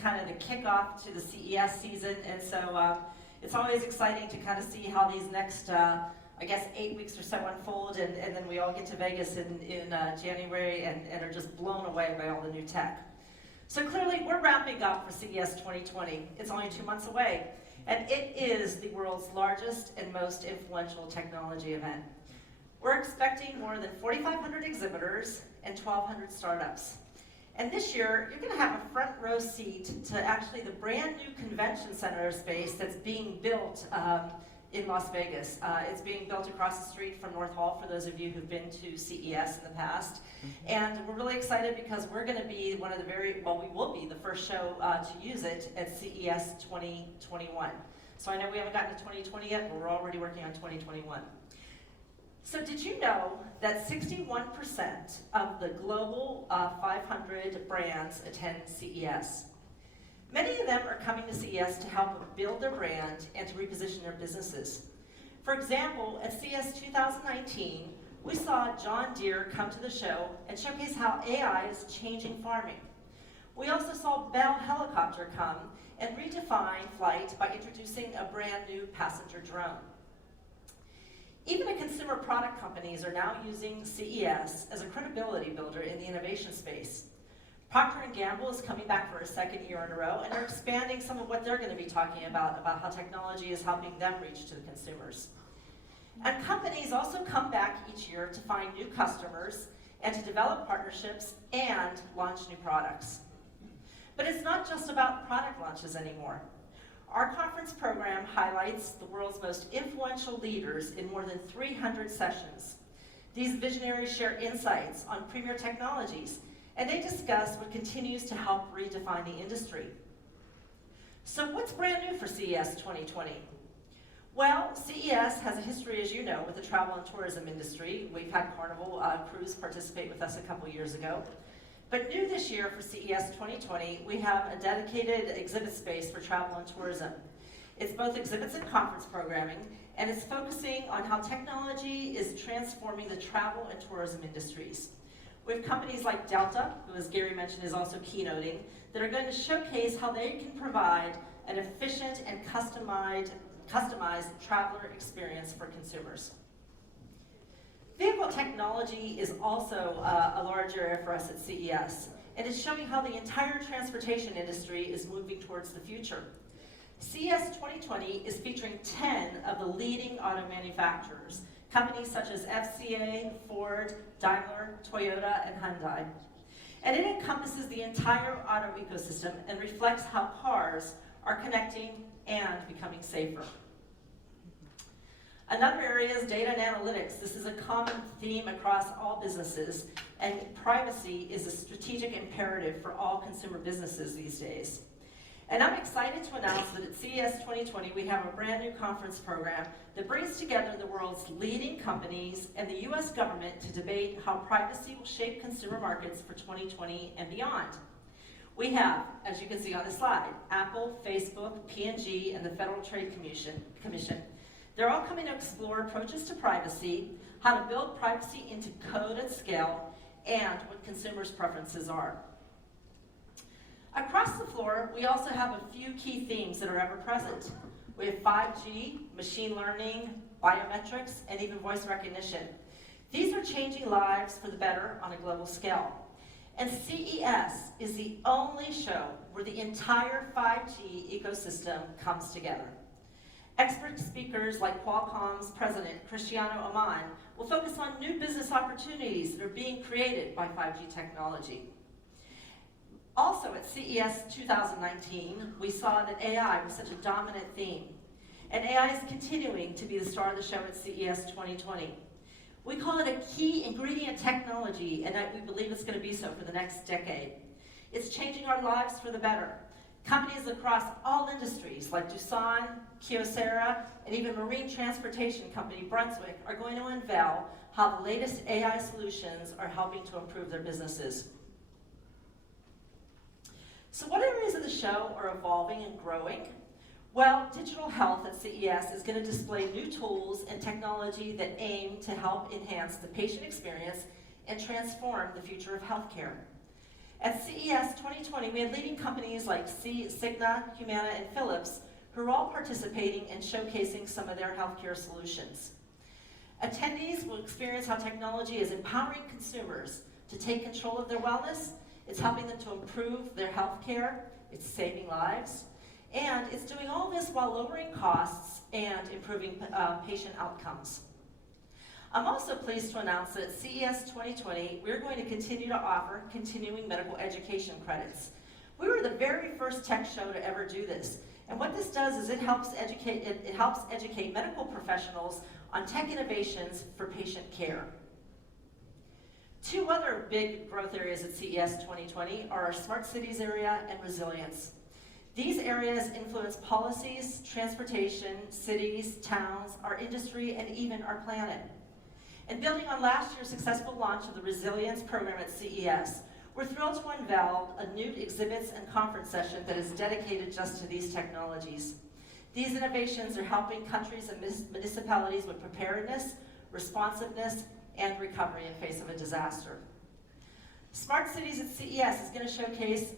kind of the kickoff to the CES season, and so it's always exciting to kind of see how these next, I guess, 8 weeks or so unfold, and then we all get to Vegas in January and are just blown away by all the new tech. So clearly, we're wrapping up for CES 2020. It's only 2 months away, and it is the world's largest and most influential technology event. We're expecting more than 4,500 exhibitors and 1,200 startups. And this year, you're going to have a front row seat to actually the brand new convention center space that's being built in Las Vegas. It's being built across the street from North Hall, for those of you who've been to CES in the past. And we're really excited because we're going to be one of the we will be the first show to use it at CES 2021. So I know we haven't gotten to 2020 yet, but we're already working on 2021. So did you know that 61% of the global 500 brands attend CES? Many of them are coming to CES to help build their brand and to reposition their businesses. For example, at CES 2019, we saw John Deere come to the show and showcase how AI is changing farming. We also saw Bell Helicopter come and redefine flight by introducing a brand new passenger drone. Even the consumer product companies are now using CES as a credibility builder in the innovation space. Procter & Gamble is coming back for a second year in a row, and they're expanding some of what they're going to be talking about how technology is helping them reach to the consumers. And companies also come back each year to find new customers and to develop partnerships and launch new products. But it's not just about product launches anymore. Our conference program highlights the world's most influential leaders in more than 300 sessions. These visionaries share insights on premier technologies, and they discuss what continues to help redefine the industry. So what's brand new for CES 2020? Well, CES has a history, as you know, with the travel and tourism industry. We've had Carnival Cruise participate with us a couple years ago. But new this year for CES 2020, we have a dedicated exhibit space for travel and tourism. It's both exhibits and conference programming, and it's focusing on how technology is transforming the travel and tourism industries. We have companies like Delta, who, as Gary mentioned, is also keynoting, that are going to showcase how they can provide an efficient and customized traveler experience for consumers. Vehicle technology is also a large area for us at CES, and it's showing how the entire transportation industry is moving towards the future. CES 2020 is featuring 10 of the leading auto manufacturers, companies such as FCA, Ford, Daimler, Toyota, and Hyundai. And it encompasses the entire auto ecosystem and reflects how cars are connecting and becoming safer. Another area is data and analytics. This is a common theme across all businesses, and privacy is a strategic imperative for all consumer businesses these days. And I'm excited to announce that at CES 2020, we have a brand new conference program that brings together the world's leading companies and the US government to debate how privacy will shape consumer markets for 2020 and beyond. We have, as you can see on the slide, Apple, Facebook, P&G, and the Federal Trade Commission. They're all coming to explore approaches to privacy, how to build privacy into code at scale, and what consumers' preferences are. Across the floor, we also have a few key themes that are ever present. We have 5G, machine learning, biometrics, and even voice recognition. These are changing lives for the better on a global scale. And CES is the only show where the entire 5G ecosystem comes together. Expert speakers like Qualcomm's president, Cristiano Amon, will focus on new business opportunities that are being created by 5G technology. Also at CES 2019, we saw that AI was such a dominant theme, and AI is continuing to be the star of the show at CES 2020. We call it a key ingredient technology, and we believe it's going to be so for the next decade. It's changing our lives for the better. Companies across all industries like Doosan, Kyocera, and even marine transportation company Brunswick are going to unveil how the latest AI solutions are helping to improve their businesses. So what areas of the show are evolving and growing? Well, digital health at CES is going to display new tools and technology that aim to help enhance the patient experience and transform the future of healthcare. At CES 2020, we had leading companies like Cigna, Humana, and Philips who are all participating and showcasing some of their healthcare solutions. Attendees will experience how technology is empowering consumers to take control of their wellness, it's helping them to improve their healthcare, it's saving lives, and it's doing all this while lowering costs and improving patient outcomes. I'm also pleased to announce that at CES 2020, we're going to continue to offer continuing medical education credits. We were the very first tech show to ever do this. And what this does is it helps educate medical professionals on tech innovations for patient care. Two other big growth areas at CES 2020 are our smart cities area and resilience. These areas influence policies, transportation, cities, towns, our industry, and even our planet. And building on last year's successful launch of the Resilience program at CES, we're thrilled to unveil a new exhibits and conference session that is dedicated just to these technologies. These innovations are helping countries and municipalities with preparedness, responsiveness, and recovery in face of a disaster. Smart Cities at CES is going to showcase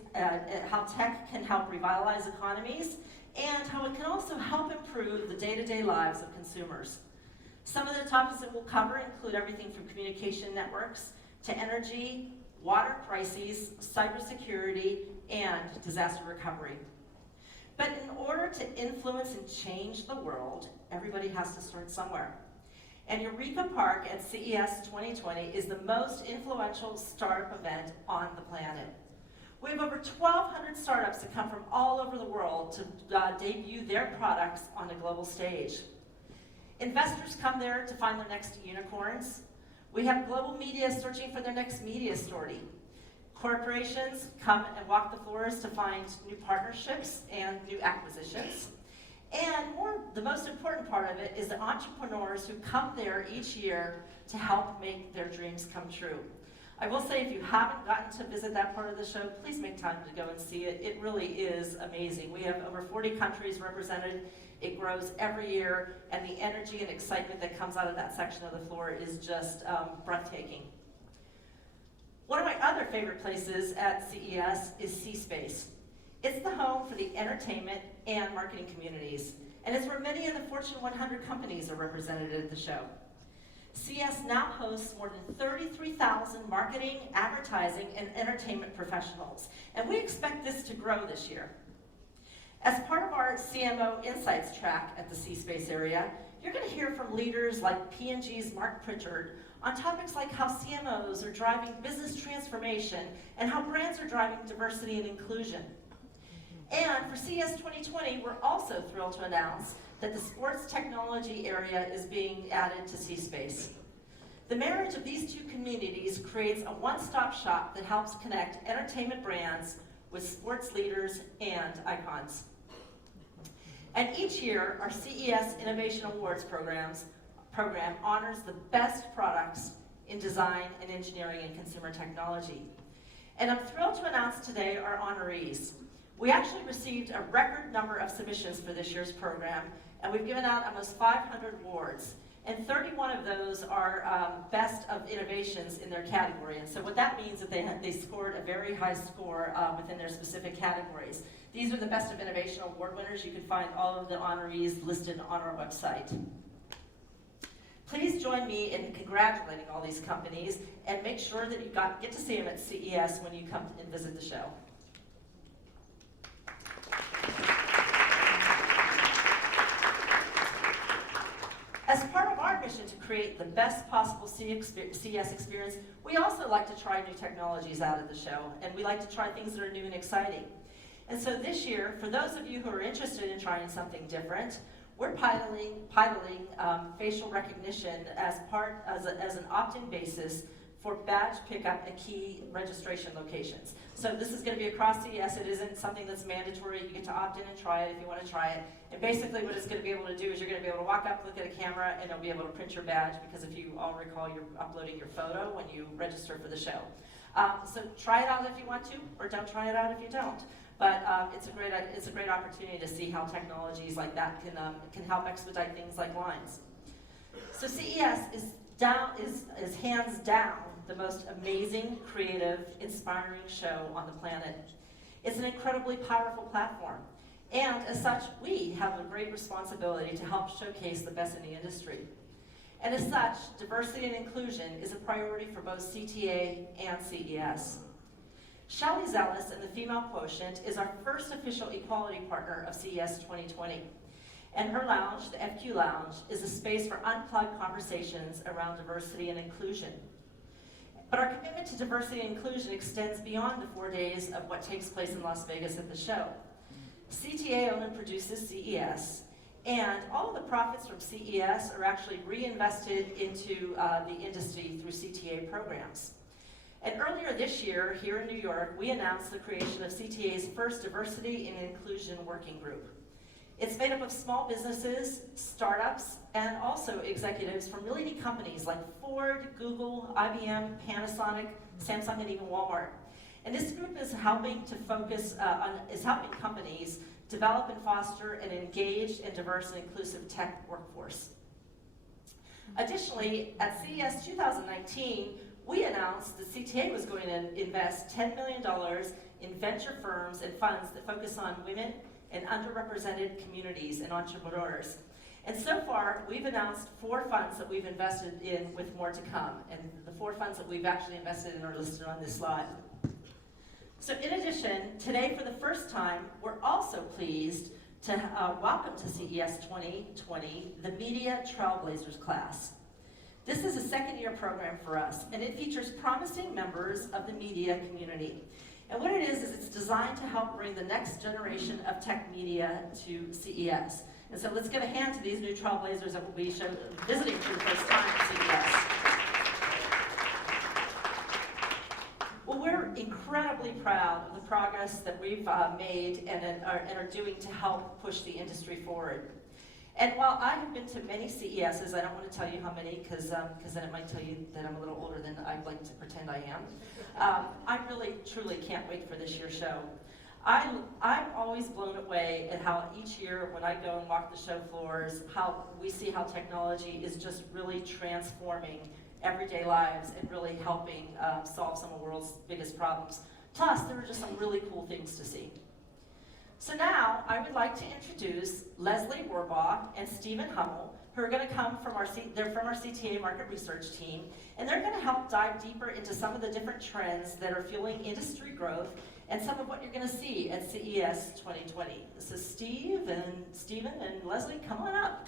how tech can help revitalize economies and how it can also help improve the day-to-day lives of consumers. Some of the topics that we'll cover include everything from communication networks to energy, water crises, cybersecurity, and disaster recovery. But in order to influence and change the world, everybody has to start somewhere. And Eureka Park at CES 2020 is the most influential startup event on the planet. We have over 1,200 startups that come from all over the world to debut their products on a global stage. Investors come there to find their next unicorns. We have global media searching for their next media story. Corporations come and walk the floors to find new partnerships and new acquisitions. And the most important part of it is the entrepreneurs who come there each year to help make their dreams come true. I will say, if you haven't gotten to visit that part of the show, please make time to go and see it. It really is amazing. We have over 40 countries represented. It grows every year, and the energy and excitement that comes out of that section of the floor is just breathtaking. One of my other favorite places at CES is C-Space. It's the home for the entertainment and marketing communities, and it's where many of the Fortune 100 companies are represented at the show. CES now hosts more than 33,000 marketing, advertising, and entertainment professionals, and we expect this to grow this year. As part of our CMO Insights track at the C-Space area, you're going to hear from leaders like P&G's Mark Pritchard on topics like how CMOs are driving business transformation and how brands are driving diversity and inclusion. And for CES 2020, we're also thrilled to announce that the sports technology area is being added to C-Space. The marriage of these two communities creates a one-stop shop that helps connect entertainment brands with sports leaders and icons. And each year, our CES Innovation Awards program honors the best products in design and engineering and consumer technology. And I'm thrilled to announce today our honorees. We actually received a record number of submissions for this year's program, and we've given out almost 500 awards. And 31 of those are best of innovations in their category. And so what that means is that they scored a very high score within their specific categories. These are the Best of Innovation Award winners. You can find all of the honorees listed on our website. Please join me in congratulating all these companies, and make sure that you get to see them at CES when you come and visit the show. As part of our mission to create the best possible CES experience, we also like to try new technologies out at the show, and we like to try things that are new and exciting. And so this year, for those of you who are interested in trying something different, we're piloting facial recognition as an opt-in basis for badge pickup at key registration locations. So this is going to be across CES. It isn't something that's mandatory. You get to opt in and try it if you want to try it. And basically what it's going to be able to do is you're going to be able to walk up, look at a camera, and it'll be able to print your badge, because if you all recall, you're uploading your photo when you register for the show. So try it out if you want to, or don't try it out if you don't. But it's a great opportunity to see how technologies like that can help expedite things like lines. So CES is hands down the most amazing, creative, inspiring show on the planet. It's an incredibly powerful platform. And as such, we have a great responsibility to help showcase the best in the industry. And as such, diversity and inclusion is a priority for both CTA and CES. Shelley Zellis and the Female Quotient is our first official equality partner of CES 2020. And her lounge, the FQ Lounge, is a space for unplugged conversations around diversity and inclusion. But our commitment to diversity and inclusion extends beyond the 4 days of what takes place in Las Vegas at the show. CTA owns and produces CES, and all of the profits from CES are actually reinvested into the industry through CTA programs. And earlier this year, here in New York, we announced the creation of CTA's first Diversity and Inclusion Working Group. It's made up of small businesses, startups, and also executives from really neat companies like Ford, Google, IBM, Panasonic, Samsung, and even Walmart. And this group is helping to focus helping companies develop and foster an engaged and diverse and inclusive tech workforce. Additionally, at CES 2019, we announced that CTA was going to invest $10 million in venture firms and funds that focus on women and underrepresented communities and entrepreneurs. And so far, we've announced 4 funds that we've invested in with more to come. And the 4 funds that we've actually invested in are listed on this slide. So in addition, today for the first time, we're also pleased to welcome to CES 2020 the Media Trailblazers class. This is a second-year program for us, and it features promising members of the media community. And what it is it's designed to help bring the next generation of tech media to CES. And so let's give a hand to these new trailblazers that will be visiting for the first time at CES. Well, we're incredibly proud of the progress that we've made and are doing to help push the industry forward. And while I have been to many CESs, I don't want to tell you how many because then it might tell you that I'm a little older than I'd like to pretend I am. I really, truly can't wait for this year's show. I'm always blown away at how each year when I go and walk the show floors, how we see how technology is just really transforming everyday lives and really helping solve some of the world's biggest problems. Plus, there are just some really cool things to see. So now, I would like to introduce Leslie Warbaugh and Stephen Hummel, who are going to come from they're from our CTA market research team, and they're going to help dive deeper into some of the different trends that are fueling industry growth and some of what you're going to see at CES 2020. This is Stephen and Leslie, come on up.